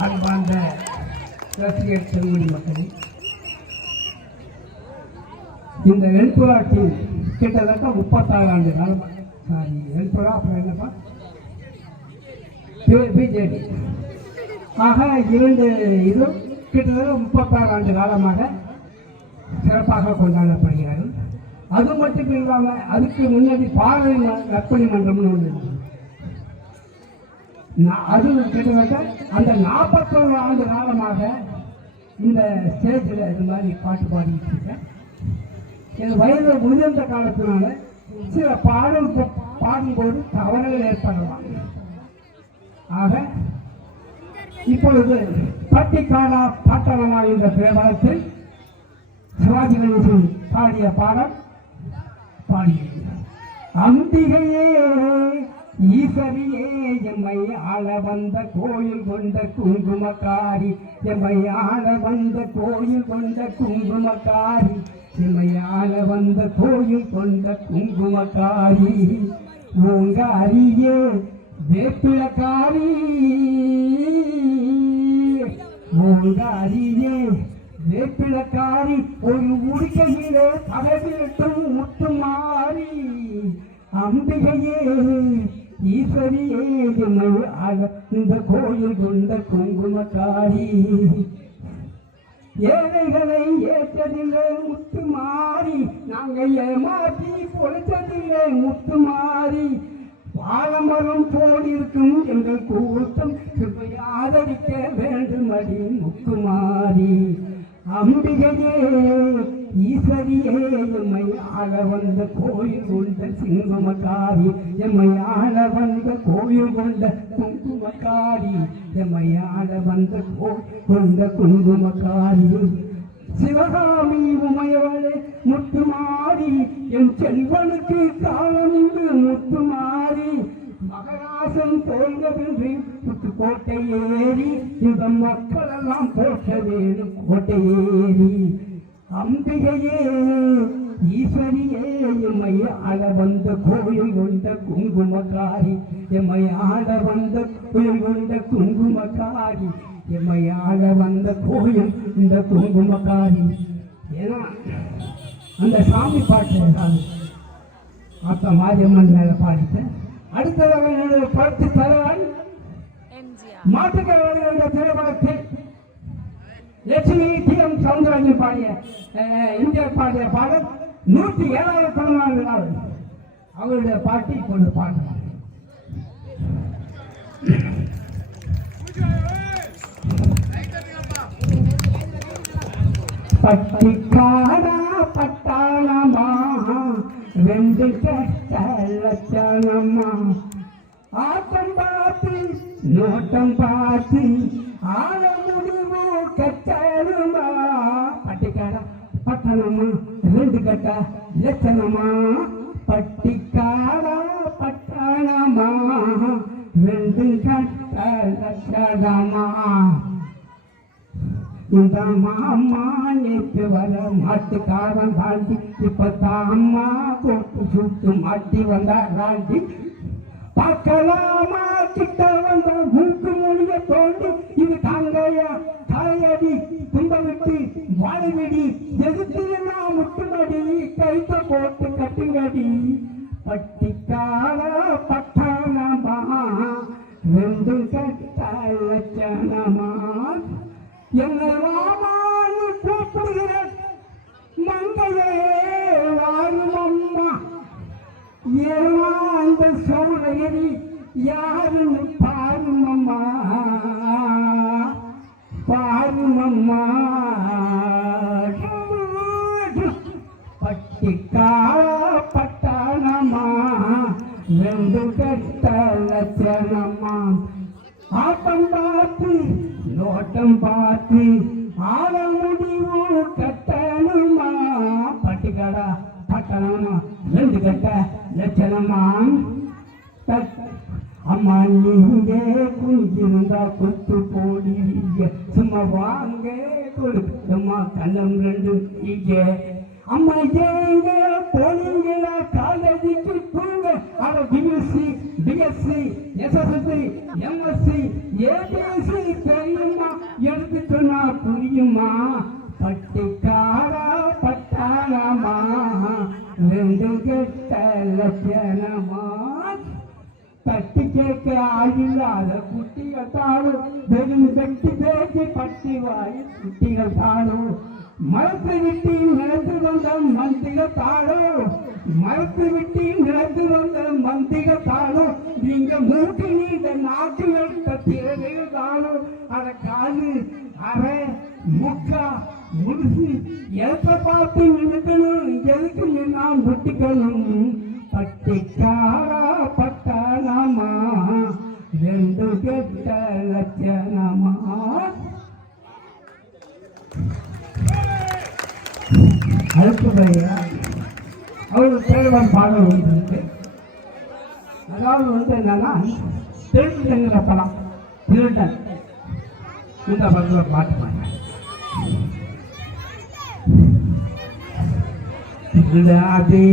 அன்பார்ந்த ரசிகர் செல்மொழி மக்களே இந்த எழுப்புராட்டில் கிட்டத்தட்ட முப்பத்தாறு ஆண்டு காலம் சாரி எழுப்புரா அப்புறம் என்னப்பா? பிஜேடி ஆக இரண்டு இது கிட்டத்தட்ட முப்பத்தாறு ஆண்டு காலமாக சிறப்பாக கொண்டாடப்படுகிறார்கள் அது மட்டும் இல்லாமல் அதுக்கு முன்னாடி பாரதி நற்பணி மன்றம்னு ஒன்று அது கிட்டத்தட்ட அந்த நாற்பத்தோரு ஆண்டு காலமாக இந்த ஸ்டேஜில் இது மாதிரி பாட்டு பாடிட்டு இருக்கேன். என் வயது முடிந்த காலத்தினால சில பாடல் பாடும்போது தவறுகள் ஏற்படலாம். ஆக இப்பொழுது பட்டிக்காடா பாட்டனமா என்ற பிரபலத்தில் சிவாஜி கணேசன் பாடிய பாடல் பாடியது. அம்பிகையே ஈசரியே எம்மை ஆள வந்த கோயில் கொண்ட குங்குமக்காரி. எம்மை ஆள வந்த கோயில் கொண்ட குங்குமக்காரி. எம்மை ஆள வந்த கோயில் கொண்ட குங்குமக்காரி. உங்க அரியே வேப்பிலக்காரி. உங்க அரியே வேப்பிலக்காரி. ஒரு உடுக்கையிலே பதவியிட்டும் முத்து மாறி. அம்பிகையே ஈஸ்வரியே என்னை இந்த கோயில் கொண்ட குங்குமக்காரி ஏழைகளை ஏற்றதில்லை முத்து மாறி நாங்கள் ஏமாற்றி பொழைச்சதில்லை முத்து மாறி பாலமரம் போலிருக்கும் எங்கள் கூட்டம் கிருபை ஆதரிக்க வேண்டுமடி முக்குமாரி அம்பிகையே ஈஸ்வரியே எம்மை ஆள வந்த கோயில் கொண்ட சிங்கமக்காரி எம்மை ஆள வந்த கோயில் கொண்ட குங்குமக்காரி எம்மை ஆள வந்த கோயில் கொண்ட குங்குமக்காரி. சிவகாமி உமையவளே முத்துமாரி என் செல்வனுக்கு காலம் இன்று முத்துமாரி. மகராசம் தோல்கவின்றி கோட்டை ஏறி இந்த மக்கள் எல்லாம் போற்ற வேணும். கோட்டை ஏறி அம்பிகையே ஈஸ்வரியே எம்மை ஆட வந்த கோயில் கொண்ட குங்குமக்காரி எம்மை ஆட வந்த கோயில் கொண்ட குங்குமக்காரி எம்மை ஆட வந்த கோயில் இந்த குங்குமக்காரி. ஏன்னா அந்த சாமி பாட்டு நான் அப்ப மாரியம்மன் மேல பாடிட்டேன் அடுத்ததாக என்னுடைய படுத்து எம்ஜிஆர் மாட்டுக்கரவர்கள் என்ற திரைப்படத்தில் லட்சுமி டி எம் சவுந்தரராஜன் பாடிய அஹ், எம்ஜிஆர் பாடிய பாடல் நூற்றி ஏழாவது பிறந்தநாள் நாள் அவருடைய பாட்டி இப்பொழுது பாடலாம் பட்டிக்காரா பட்டாளமா ரெண்டு கட்ட லட்சணமா ஆட்டம் நோட்டம் பார்த்து ஆள முடிவு கட்டணுமா பட்டிக்காடா பட்டணமா ரெண்டு கட்ட லட்சணமா பட்டிக்காடா பட்டணமா ரெண்டு கட்ட லட்சணமா இந்த மாமா நேற்று வர மாட்டுக்காரன் தாண்டி இப்ப தாமா கோட்டு சுட்டு மாட்டி வந்தார் தாண்டி பார்க்கலாமா? கிட்ட வந்த மூக்கு மொழிய தோண்டு இது தாங்கையா? தலையடி துண்டவிட்டு வாழ்விடி வாழைவிடி முட்டுமடி கைத்த போட்டு கட்டுங்கடி பட்டிக்கால ஏமாந்த சோழகிரி யாருன்னு பாருமம்மா. பாருமம்மா. பாரும் அம்மா பட்டாளமா ரெண்டு கட்ட லட்சணமா ஆட்டம் பார்த்து நோட்டம் பார்த்து ஆள முடிவு கட்டணுமா பட்டிக்காடா பட்டணமா ரெண்டு கட்ட லட்சணமா அம்மா நீங்க குனிஞ்சிருந்தா கொத்து போடுவீங்க சும்மா வாங்க கொடுக்கமா கள்ளம் ரெண்டு நீங்க அம்மா ஏங்க போனீங்களா காலேஜுக்கு போங்க. அட BSc BSc SSSC MSc ABSc தெரியும்? புரியுமா? ரெண்டும் கெட்ட லட்சணமா தட்டி கேட்க ஆகில்லாத குட்டிகள் தாழும் வெறும் கட்டி பேசி பட்டி வாய் குட்டிகள் தாழும் மரத்தை விட்டு நிலத்து வந்த மந்திகள் தாழும் மரத்தை விட்டு நிலத்து வந்த மந்திகள் தாழும் நீங்க மூட்டு நீங்க நாட்டு எடுத்த எப்ப பார்த்து நினைக்கணும் எதுக்கு நான் முட்டிக்கணும் பட்டிக்காரா பட்டாளமா? ரெண்டு கெட்ட லட்சணமா? அடுத்தபடியா அவர் தேவன் பாடல் ஒன்று இருக்கு. அதாவது வந்து என்னன்னா திருட்டுங்கிற படம் திருடன். இந்த படத்தில் பாட்டு பாடுறேன் திருடாதே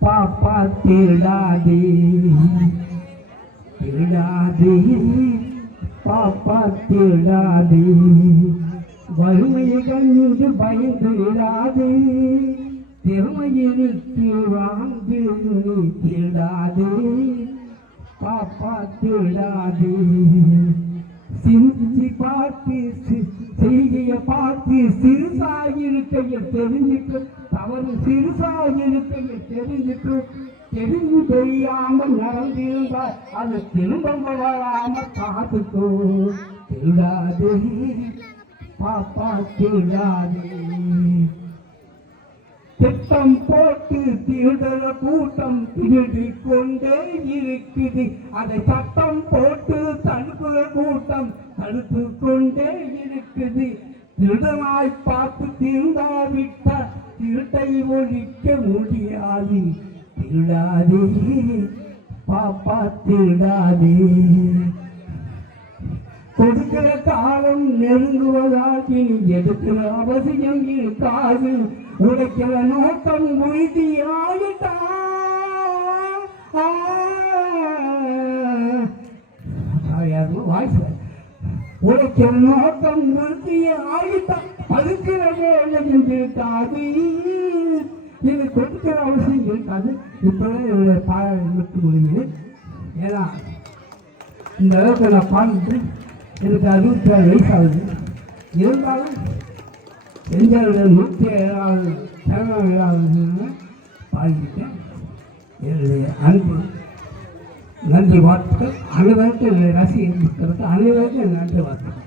பாப்பா திருடாதே திருடாதே பாப்பா திருடாதே வறுமையை கண்டு பயந்துடாதே திறமையிருக்கு வாழ்ந்து திருடாதே பாப்பா திருடாதே சிந்திச்சு பார்த்து சி- செய்திய பார்த்து தெரிஞ்சுக்க தெரிஞ்சுட்டு தவறு சிறுசாகிருக்கைய தெரிஞ்சிட்டு தெரிஞ்சு தெரியாமல் நடந்திருந்தா அது திரும்ப வராம பார்த்துக்கோ. திருடாதே பாப்பா திருடாதே திட்டம் போட்டு திருடர கூட்டம் திருடி கொண்டே இருக்குது அதை சட்டம் போட்டு தடுப்புற கூட்டம் தடுத்து கொண்டே இருக்குது திருடனாய் பார்த்து திருடாவிட்டால் திருட்டை ஒழிக்க முடியாது. திருடாதே. பாப்பா திருடாதே. கொடுக்கிற காலம் நெருங்குவதால் இனி எடுக்கிற அவசியம் இருக்காது. உழைக்கிற நோக்கம் உறுதியாகிட்டா உழைக்கிற நோக்கம் உறுதியாகிட்டா பதுக்கிற வேலையும் இருக்காது இது கொடுக்கிற அவசியம் இருக்காது. இப்பதான் என்னுடைய பாட்டு முடியுது ஏன்னா இந்த அளவுக்கு நான் பாடிட்டு எனக்கு அறுபத்தி ஏழு வயசு ஆகுது இருந்தாலும் செஞ்சாருடைய நூற்றி ஏழாவது பிறந்த விழாவுன்னு பாடிக்கிட்டேன். என்னுடைய அன்பு நன்றி வாழ்த்துக்கள். அனைவருக்கும் என்னுடைய ரசிகர்களுக்கு அனைவருக்கும் என் நன்றி வாழ்த்துக்கள்.